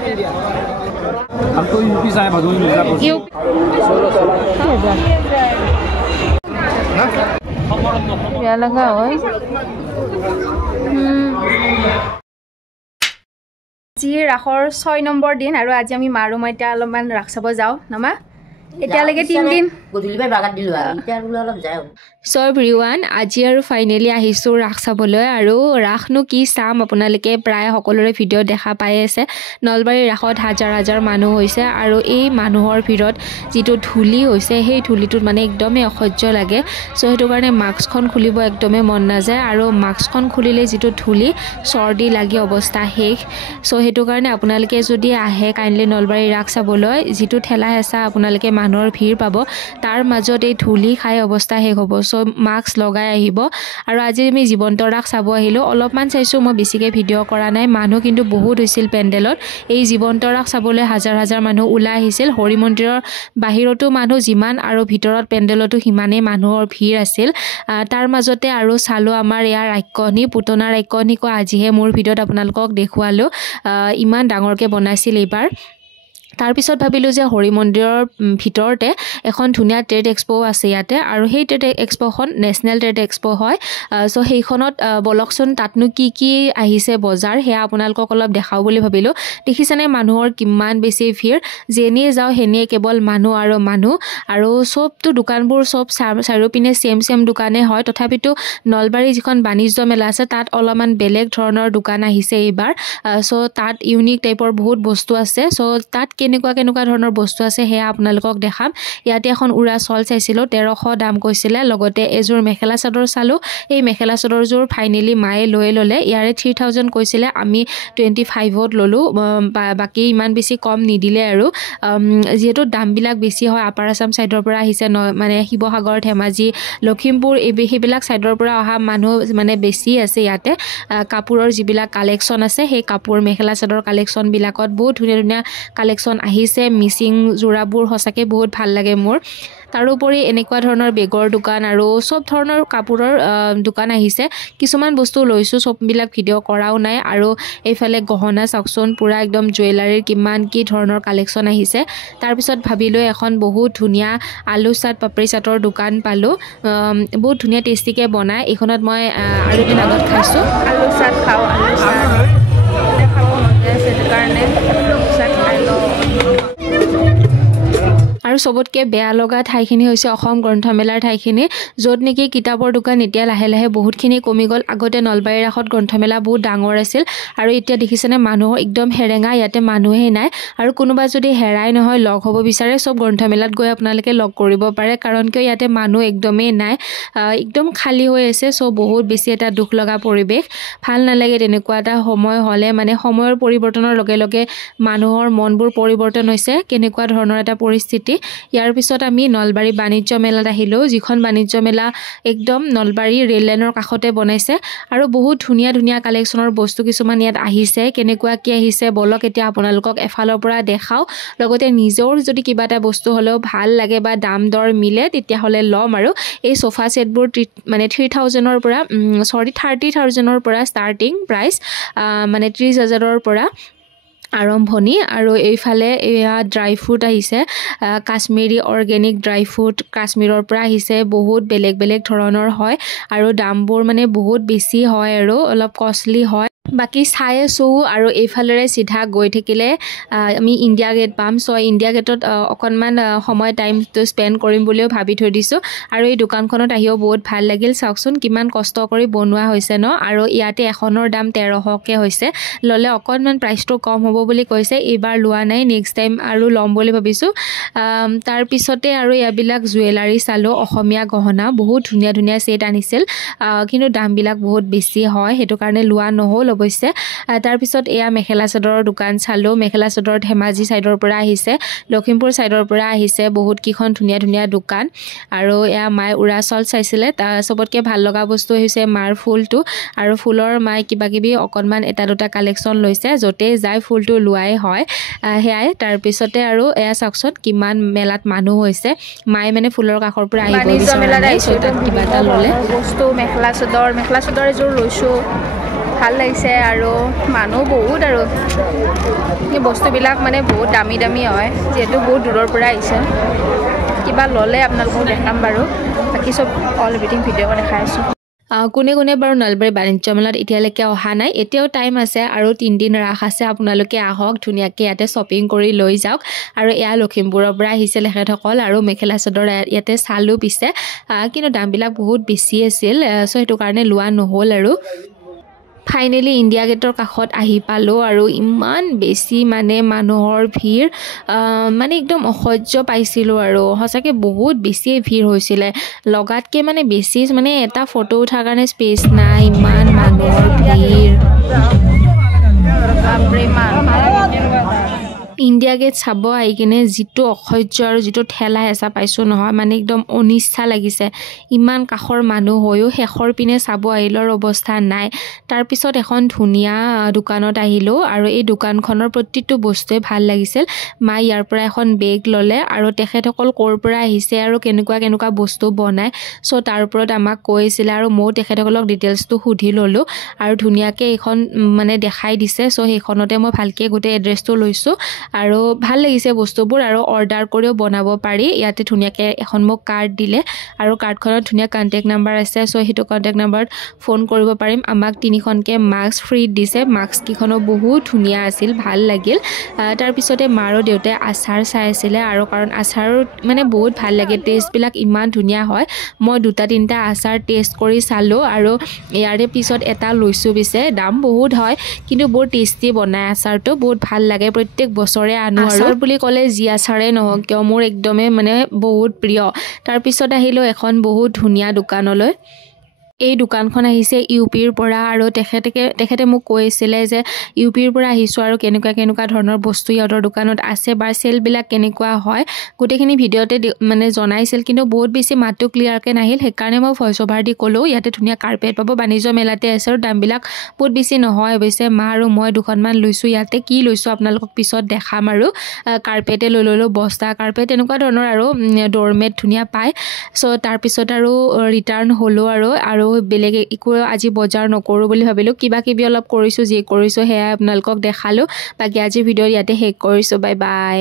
अब तो यूपी से आए भदोही मिर्जापुर क्या लगा हुआ है जी राखर 6 নম্বৰ দিন আৰু আজি আমি মাৰো মাইটা অলপমান ৰাখ চাব যাও নমা এতিয়ালৈকে 3 দিন গধুলিবাই বাগাত দিলো আৰু এতিয়া অলপ যাও সো এভৰিৱান আজি আৰু ফাইনালি আহিছো ৰাখ চাবলৈ আৰু ৰাখনো কি চাম আপোনালোকে প্ৰায় সকলোৰে ভিডিও দেখা পাই আছে নলবাৰী ৰাখত হাজাৰ হাজাৰ মানুহ হৈছে আৰু এই মানুহৰ ভিৰত যেটো ধুলি হৈছে সেই ধুলিটোত মানে একদমই অসহ্য লাগে সো হেতু কাৰণে মাস্কখন খুলিব একদমই মন নাযায় আৰু মাস্কখন খুলিলে যেটো ধুলি সৰ্দি লাগি অৱস্থা শেষ সো হেতু কাৰণে আপোনালোকে যদি আহে কাইন্ডলি নলবাৰী ৰাখ চাবলৈ যেটো ঠেলা হেঁচা আপোনালোকে মানুহৰ ভিৰ পাব তাৰ মাজত এই ধুলি খাই অৱস্থা শেষ হ'ব সো মাস্ক লগাই আহিব আৰু আজি আমি জীৱন্ত ৰাখ চাব আহিলো অলপমান চাইছো মই বেছিকে ভিডিও কৰা নাই মানুহ কিন্তু বহুত হৈছিল পেন্ডেলত এই জীৱন্ত ৰাখ চাবলৈ হাজাৰ হাজাৰ মানুহ ওলাই আহিছিল হৰি মন্দিৰৰ বাহিৰতো মানুহ যিমান আৰু ভিতৰত পেন্ডেলতো হিমানে মানুহৰ ভিৰ আছিল তাৰ মাজতে আৰু চালো আমাৰ ইয়াৰ ৰাক্ষণী পুতনা ৰাক্ষণীক আজিহে মোৰ ভিডিওত আপোনালোকক দেখুৱালো ইমান ডাঙৰকে বনাইছিল এইবাৰ তাৰ পিছত ভাবিলো যে হৰি মন্দিৰৰ ভিতৰতে এখন ধুনিয়া ট্ৰেড এক্সপো আছে ইয়াতে আৰু সেই ট্ৰেড এক্সপোখন নেশনেল ট্ৰেড এক্সপো হয় সো সেইখনত বলকচোন তাতনো কি আহিছে বজাৰ হেয়া আপোনালোকক অলপ দেখাও বুলি ভাবিলো দেখিছানে মানুহৰ কিমান বেছি ভিৰ যেনিয়ে যাও হেনিয়ে কেৱল মানুহ আৰু সবটো দোকানবোৰ সব চাৰিওপিনে সেম দোকানে হয় তথাপিতো নলবাৰী যিখন বাণিজ্য মেলা আছে তাত অলপমান বেলেগ ধৰণৰ দোকান আহিছে এইবাৰ সো তাত ইউনিক টাইপৰ বহুত বস্তু আছে সো তাত কেনেকুৱা ধৰণৰ বস্তু আছে হেয়া আপোনালোকক দেখাম ইয়াতে এখন উৰা চল চাইছিলো 1300 দাম কৈছিলে লগতে এজোৰ মেখেলা চাদৰ চালো এই মেখেলা চাদৰজোৰ ফাইনালি মায়ে লৈ ললে ইয়াৰে 3000 কৈছিলে আমি 25ত ললো বাকি ইমান বেছি কম নিদিলে আৰু যেহেতু দামবিলাক বেছি হয় আপাৰ আসাম সাইডৰ পৰা আহিছে মানে শিৱসাগৰ ধেমাজি লখিমপুৰ এইবিলাক সাইডৰ পৰা অহা মানুহ মানে বেছি আছে ইয়াতে কাপোৰৰ যিবিলাক কালেকচন আছে সেই কাপোৰ মেখেলা চাদৰ কালেকচন বিলাকত বহুত ধুনীয়া কালেকচন আহিছে মিচিং জোৰাবোৰ হসাকে বহুত ভাল লাগে মোৰ তাৰোপৰি এনেকুৱা ধৰণৰ বেগৰ দোকান আৰু সব ধৰণৰ কাপোৰৰ দোকান আহিছে কিছুমান বস্তু লৈছো সববিলাক ভিডিও কৰাও নাই আৰু এইফালে গহনা চাকচন পুৰা একদম জুৱেলাৰীৰ কিমান কি ধৰণৰ কালেকচন আহিছে তাৰ পিছত ভাবিলো এখন বহুত ধুনিয়া আলু চাট পাপৰি চাটৰ দোকান পালো বহুত ধুনিয়া টেষ্টিকে বনাই এইখনত মই আৰু দিন আগত খাইছো আলু চাট খাও আলু চাট খাব মন আছে কাৰণে আলু চাট খাই লো আৰু সবতকে বেয়া লগা ঠাইখিনি হৈছে অসম গ্ৰন্থমেলাৰ ঠাইখিনি য'ত নেকি কিতাপৰ দোকান এতিয়া লাহে লাহে বহুতখিনি কমি গ'ল আগতে নলবাৰী ৰাখত গ্ৰন্থমেলা বহুত ডাঙৰ আছিল আৰু এতিয়া দেখিছেনে মানুহ একদম হেৰেঙা ইয়াতে মানুহে নাই আৰু কোনোবা যদি হেৰাই নহয় লগ হ'ব বিচাৰে সব গ্ৰন্থমেলাত গৈ আপোনালোকে লগ কৰিব পাৰে কাৰণ কিয় ইয়াতে মানুহ একদমেই নাই একদম খালী হৈ আছে সো বহুত বেছি এটা দুখ লগা পৰিবেশ ভাল নালাগে তেনেকুৱা এটা সময় হলে মানে সময়ৰ পৰিৱৰ্তনৰ লগে লগে মানুহৰ মনবোৰ পৰিৱৰ্তন হৈছে কেনেকুৱা ধৰণৰ এটা পৰিস্থিতি ইয়াৰ পিছত আমি নলবাৰী বাণিজ্য মেলাত আহিলো যিখন বাণিজ্য মেলা একদম নলবাৰী ৰেল লাইনৰ কাষতে বনাইছে আৰু বহুত ধুনীয়া কালেকচনৰ বস্তু কিছুমান ইয়াত আহিছে কেনেকুৱা কি আহিছে বলক এতিয়া আপোনালোকক এফালৰ পৰা দেখাও লগতে নিজৰ যদি কিবা এটা বস্তু হলেও ভাল লাগে বা দাম দৰ মিলে তেতিয়া হলে লম আৰু এই সোফা সেটবোৰ মানে 3000 ৰ পৰা 30000 ৰ পৰা ষ্টাৰ্টিং প্ৰাইস মানে 30000 ৰ পৰা আৰম্ভণি আৰু এইফালে এয়া ড্ৰাই ফ্ৰুট আহিছে কাশ্মীৰী অৰ্গেনিক ড্ৰাই ফ্ৰুট কাশ্মীৰৰ পৰা আহিছে বহুত বেলেগ ধৰণৰ হয় আৰু দামবোৰ মানে বহুত বেছি হয় আৰু অলপ কষ্টলি হয় বাকি চাই আছো আৰু এইফালেৰে সিধা গৈ থাকিলে আমি ইণ্ডিয়া গেট পাম সো ইণ্ডিয়া গেটত অকনমান সময় টাইমটো স্পেন্ড কৰিম বুলিও ভাবি থৈ দিছো আৰু এই দোকানখনত আহিও বহুত ভাল লাগিল চাওকচোন কিমান কষ্ট কৰি বনোৱা হৈছে ন আৰু ইয়াতে এখনৰ দাম 1300 কে হৈছে ললে অকনমান প্ৰাইসটো কম হ'ব বুলি কৈছে এইবাৰ লোৱা নাই নেক্সট টাইম আৰু লম বুলি ভাবিছো তাৰ পিছতে আৰু ইয়াবিলাক জুৱেলাৰী চালো অসমীয়া গহনা বহুত ধুনীয়া সেট আনিছিল কিন্তু দামবিলাক বহুত বেছি হয় হেতু কাৰণে লোৱা নহল অৱশ্যে তাৰ পিছত এয়া মেখেলা চাদৰৰ দোকান চালো মেখেলা চাদৰ ধেমাজি সাইডৰ পৰা আহিছে লখিমপুৰ সাইডৰ পৰা আহিছে বহুত কিখন ধুনীয়া দোকান আৰু এয়া মাই উৰা চল চাইছিলে সবতকে ভাল লগা বস্তু হৈছে মাৰ ফুলটো আৰু ফুলৰ মাই কিবাকিবি অকনমান এটা দুটা কালেকচন লৈছে যতে যাই ফুলটো লুৱাই হয় হেয়াই তাৰ পিছতে আৰু এয়া চাকচোন কিমান মেলাত মানুহ হৈছে মাই মানে ফুলৰ কাখৰ পৰা আহিব বাণিজ্য মেলাত আহিছো তাত কিবা এটা ললে বস্তু মেখেলা চাদৰ এযোৰ লৈছো ভাল লাগিছে আৰু মানুহ বহুত আৰু এই বস্তুবিলাক মানে বহুত দামী দামী হয় যেহেতু বহুত দূৰৰ পৰা আহিছে কিবা ল'লে আপোনালোকক দেখাম বাৰু বাকী চব অল এভৰিথিং ভিডিঅ' দেখাই আছোঁ কোনে কোনে বাৰু নলবাৰী বাণিজ্য মেলাত এতিয়ালৈকে অহা নাই এতিয়াও টাইম আছে আৰু 3 দিন ৰাস আছে আপোনালোকে আহক ধুনীয়াকৈ ইয়াতে শ্বপিং কৰি লৈ যাওক আৰু এয়া লখিমপুৰৰ পৰা আহিছে তেখেতসকল আৰু মেখেলা চাদৰ ইয়াতে চালোঁ পিছে কিন্তু দামবিলাক বহুত বেছি আছিল চ' সেইটো কাৰণে লোৱা নহ'ল আৰু ফাইনেলি ইণ্ডিয়া গেটৰ কাষত আহি পালোঁ আৰু ইমান বেছি মানে মানুহৰ ভিৰ মানে একদম অসহ্য পাইছিলোঁ আৰু সঁচাকৈ বহুত বেছিয়ে ভিৰ হৈছিলে লগাতকৈ মানে বেছি মানে এটা ফটো উঠাৰ কাৰণে স্পেচ নাই ইমান মানুহৰ ভিৰ ইণ্ডিয়া গেট চাব আহি কিনে যিটো অসহ্য আৰু যিটো ঠেলা হেঁচা পাইছোঁ নহয় মানে একদম অনিচ্ছা লাগিছে ইমান কাষৰ মানুহ হৈও শেষৰ পিনে চাব আহিলৰ অৱস্থা নাই তাৰপিছত এখন ধুনীয়া দোকানত আহিলোঁ আৰু এই দোকানখনৰ প্ৰতিটো বস্তুৱে ভাল লাগিছিল মাই ইয়াৰ পৰা এখন বেগ ল'লে আৰু তেখেতসকল ক'ৰ পৰা আহিছে আৰু কেনেকুৱা বস্তু বনায় চ' তাৰ ওপৰত আমাক কৈছিলে আৰু ময়ো তেখেতসকলক ডিটেইলছটো সুধি ল'লোঁ আৰু ধুনীয়াকৈ এইখন মানে দেখাই দিছে চ' সেইখনতে মই ভালকৈ গোটেই এড্ৰেছটো লৈছোঁ আৰু ভাল লাগিছে বস্তুবোৰ আৰু অৰ্ডাৰ কৰিও বনাব পাৰি ইয়াতে ধুনীয়াকৈ এখন মোক কাৰ্ড দিলে আৰু কাৰ্ডখনত ধুনীয়া কণ্টেক্ট নাম্বাৰ আছে চ' সেইটো কণ্টেক্ট নাম্বাৰত ফোন কৰিব পাৰিম আমাক 3খনকৈ মাস্ক ফ্ৰী দিছে মাস্ককেইখনো বহুত ধুনীয়া আছিল ভাল লাগিল তাৰপিছতে মা আৰু দেউতাই আচাৰ চাই আছিলে আৰু কাৰণ আচাৰো মানে বহুত ভাল লাগে টেষ্টবিলাক ইমান ধুনীয়া হয় মই 2-3টা আচাৰ টেষ্ট কৰি চালোঁ আৰু ইয়াৰে পিছত এটা লৈছোঁ পিছে দাম বহুত হয় কিন্তু বহুত টেষ্টি বনায় আচাৰটো বহুত ভাল লাগে প্ৰত্যেক বছৰে আনো আচাৰ বুলি ক'লে যি আচাৰে নহওক কিয় মোৰ একদমেই মানে বহুত প্ৰিয় তাৰপিছত আহিলোঁ এখন বহুত ধুনীয়া দোকানলৈ এই দোকানখন আহিছে ইউপিৰ পৰা আৰু তেখেতে মোক কৈছিলে যে ইউপিৰ পৰা আহিছোঁ আৰু কেনেকুৱা ধৰণৰ বস্তু ইহঁতৰ দোকানত আছে বা চেলবিলাক কেনেকুৱা হয় গোটেইখিনি ভিডিঅ'তে মানে জনাইছিল কিন্তু বহুত বেছি মাতটো ক্লিয়াৰকৈ নাহিল সেইকাৰণে মই ভইচ অভাৰ দি ক'লোঁ ইয়াতে ধুনীয়া কাৰ্পেট পাব বাণিজ্য মেলাতে আছে আৰু দামবিলাক বহুত বেছি নহয় অৱশ্যে মা আৰু মই 2খনমান লৈছোঁ ইয়াতে কি লৈছোঁ আপোনালোকক পিছত দেখাম আৰু কাৰ্পেটে লৈ ল'লোঁ বস্তা কাৰ্পেট তেনেকুৱা ধৰণৰ আৰু ড'ৰমেট ধুনীয়া পায় চ' তাৰপিছত আৰু ৰিটাৰ্ণ হ'লোঁ আৰু বেলেগ একো আজি বজাৰ নকৰোঁ বুলি ভাবিলোঁ কিবা অলপ কৰিছোঁ যি কৰিছোঁ সেয়াই আপোনালোকক দেখালোঁ বাকী আজি ভিডিঅ' ইয়াতে শেষ কৰিছোঁ বাই বাই